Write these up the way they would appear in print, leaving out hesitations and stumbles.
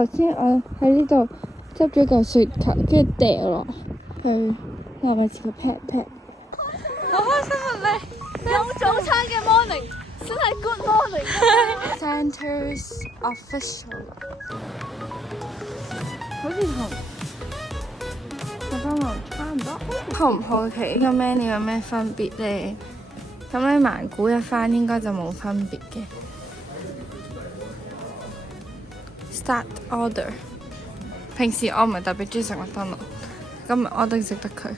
頭先我喺呢度執咗嚿雪球，跟住掉落去納米池嘅 pad。好開心啊！你有早餐嘅 morning， 真係 good morning。Centers official， 好似同麥當勞差唔多。好唔好奇呢個 menu 有咩分別咧？咁你盲估一番應該就冇分別嘅。Start order。平時我唔係特別中意食麥當勞，今日我都食得佢。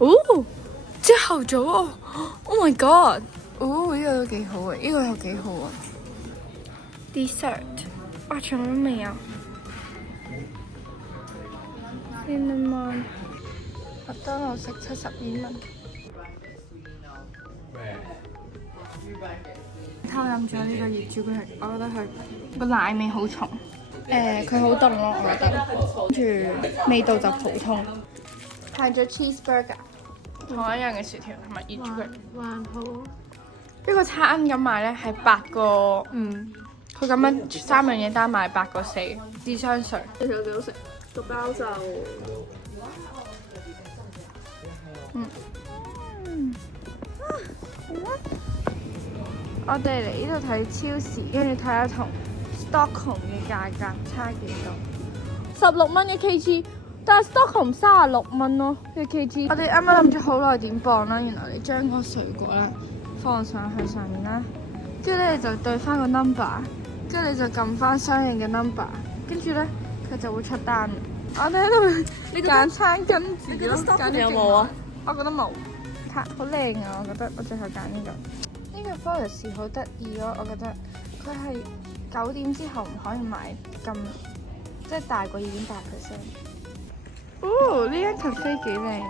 哦，朝頭早啊 ！Oh my god！ 哦，呢個都幾好啊，呢個又幾好啊。Dessert， 哇，仲有未有 ？Cinnamon， 麥當勞食72蚊。偷飲咗呢個熱朱古力，我覺得佢個奶味好重。佢好凍咯，我覺得。跟住味道就普通。派咗 cheeseburger， 同一樣嘅薯條同埋熱朱古力。還好。呢個餐咁賣咧係8個，佢咁樣3樣嘢單賣8個4，智商稅。其實幾好食，個包就我哋嚟呢度睇超市，跟住睇下同 Stockholm 嘅價格差幾多。16蚊一 kg， 但係 Stockholm 36蚊咯一 kg。我哋啱啱諗咗好耐點磅啦，原來你將個水果咧放上去上面啦，跟住咧你就對翻個 number， 跟住你就撳翻相應嘅 number， 跟住咧佢就會出單。我哋喺度揀餐巾紙咯，揀啲有冇啊？我覺得冇，好靚啊！我覺得我最後揀呢個。呢個 policy 好得意咯，我覺得佢係9點之後唔可以買咁，即係大過2.8%。哦，呢間 cafe 幾靚。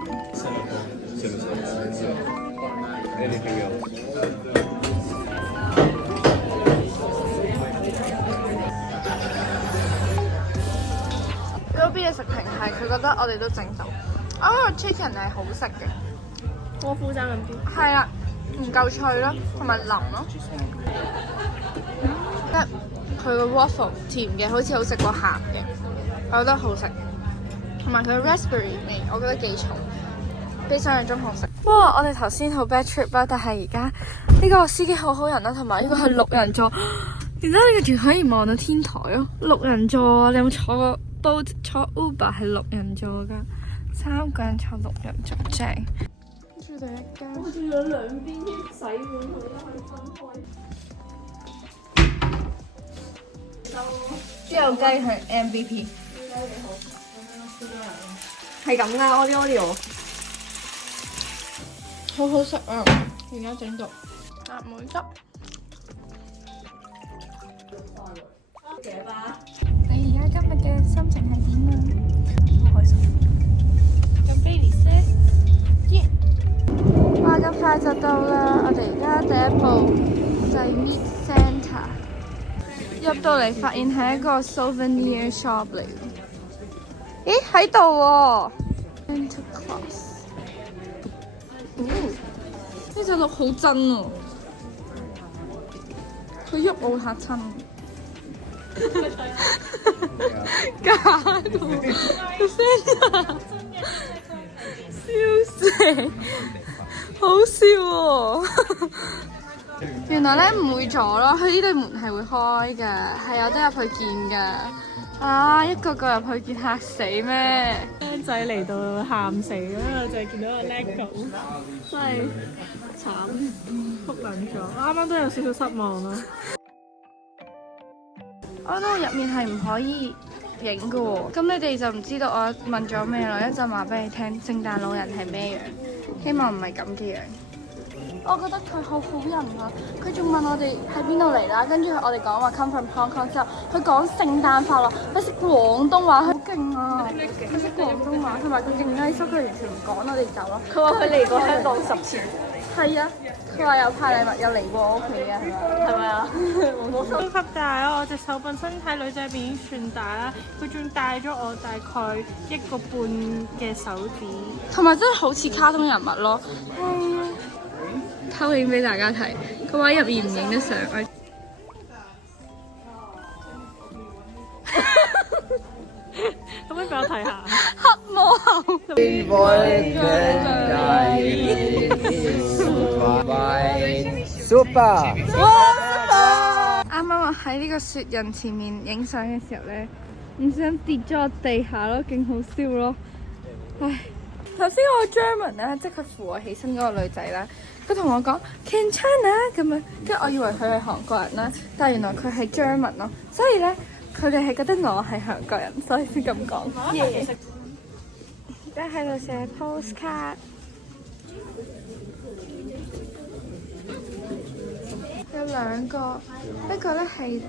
嗰邊嘅食評係佢覺得我哋都整到。chicken 係好食嘅。窩夫爭咁啲。係啊。唔夠脆咯，同埋腍咯。佢個 waffle 甜嘅，好似好食過鹹嘅，我覺得好食。同埋佢 raspberry 味，我覺得幾重，比想象中好食。哇！我哋頭先好 bad trip 啦，但係而家呢個司機好好人啦，同埋呢個係6人座，而家呢個仲可以望到天台咯。6人座，你有冇坐過 boat 坐 Uber 係6人座㗎？3個人坐6人座，正。第一間，我仲有兩邊洗碗佢都可以分開。豬油雞係 MVP。豬油雞幾好，係咁噶，Oreo。好好食啊！而家整到藍莓汁。你而家今日嘅心情係點啊？好開心。有 Baileys咧，耶！哇！咁快就到啦！我哋而家第一步就係 Meat Centre， 入到嚟發現係一個 souvenir shop 嚟。咦？喺度喎 Santa Claus。呢隻鹿好真喎，佢喐我會嚇親。假到，笑死！好笑喎！原來咧唔會阻咯，佢呢對門係會開嘅，係有得入去見嘅。啊！一個個入去見嚇死咩？僆仔嚟到喊死啦！就係見到個 LEGO， 真係慘，撲撚咗。我啱啱都有少少失望啦。我覺得入面係唔可以影嘅喎，咁你哋就唔知道我問咗咩咯。一陣話俾你聽，聖誕老人係咩樣？希望唔係咁嘅樣。我覺得佢好好人啊！佢仲問我哋喺邊度嚟啦，跟住我哋講話 come from Hong Kong 之後，佢講聖誕快樂，佢識廣東話，好勁啊！佢識廣東話，同埋佢勁低收，佢完全唔趕我哋走咯。佢話佢嚟過香港10次。係啊，佢話有派禮物，有嚟過我屋企啊，係咪啊？超級大咯！我隻手柄身體女仔邊已經算大啦，佢仲大咗我大概1個半嘅手指，同埋真係好似卡通人物咯。偷影俾大家睇，佢話入面唔影得相。俾我睇下？黑魔后。Super！啱啱我喺呢個雪人前面影相嘅時候咧，唔小心跌咗落地下咯，勁好笑咯。唉，頭先我 German 咧，即係佢扶我起身嗰個女仔啦，佢同我講 Can China 咁樣，跟住我以為佢係韓國人啦，但係原來佢係 German 咯，所以咧佢哋係覺得我係韓國人，所以先咁講。而家喺度寫 postcard。有兩個，一個咧係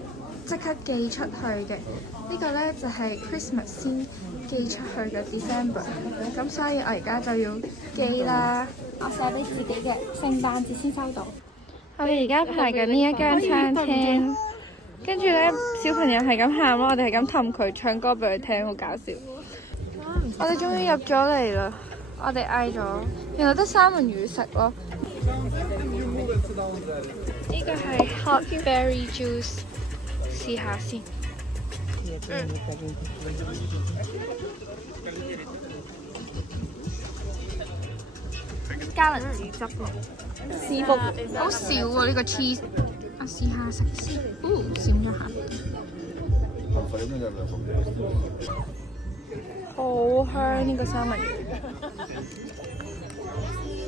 即刻寄出去嘅，呢個咧就係 Christmas 先寄出去嘅 December， 咁所以我而家就要寄啦。我寫俾自己嘅，聖誕節先收到。我哋而家排緊呢一間餐廳，跟住咧小朋友係咁喊咯，我哋係咁氹佢唱歌俾佢聽，好搞笑。我哋終於入咗嚟啦，我哋嗌咗，原來得三文魚食咯。呢個係 hot berry juice， 試下先。加侖子汁咯，試服好少喎呢個 cheese。我試下食先，閃咗下。好香呢個三文魚，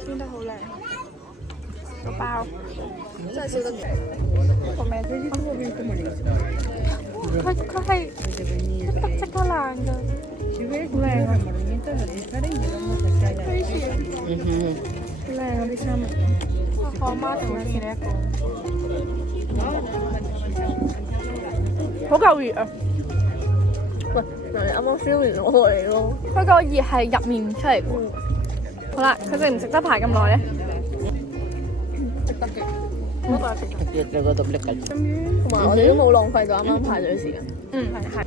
煎得好靚。個包真係少得個名佢係即刻爛㗎，好靚啊！好靚啊啲三文魚，我阿媽仲有試呢一個，好夠熱啊！喂，人哋啱啱燒完我嚟咯，佢個熱係入面出嚟。好啦，佢食唔食得排咁耐咧？食得嘅，嗰個係食得。同埋我哋都冇浪費到啱啱排隊嘅時間。係。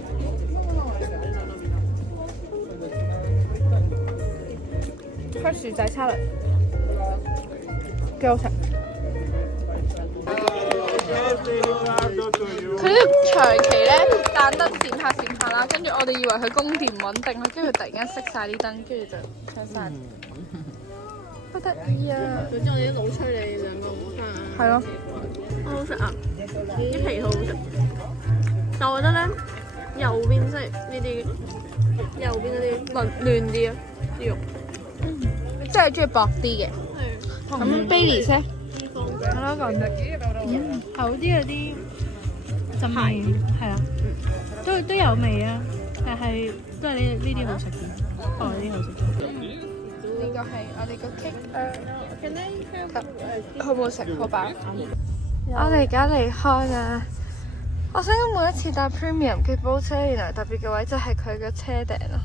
開薯仔沙律，幾好食。佢呢個長期咧盞燈閃下閃下啦，跟住我哋以為佢供電唔穩定啦，跟住突然間熄晒啲燈，跟住就搶晒。好得意啊！總之我哋啲老吹你兩個係咯，好好食啊！啲皮好好食，但我覺得咧右邊即係呢啲右邊嗰啲嫩啲啊啲肉，即係中意薄啲嘅。咁 Bailey 咧，係咯講得厚啲嗰啲浸味係啦，都有味啊，但係都係呢啲好食嘅，呢啲好食。呢個係我哋個 cake，好唔好食？好飽。我哋而家離開啦。我想每一次搭 premium 嘅包車，原來特別嘅位就係佢嘅車頂咯。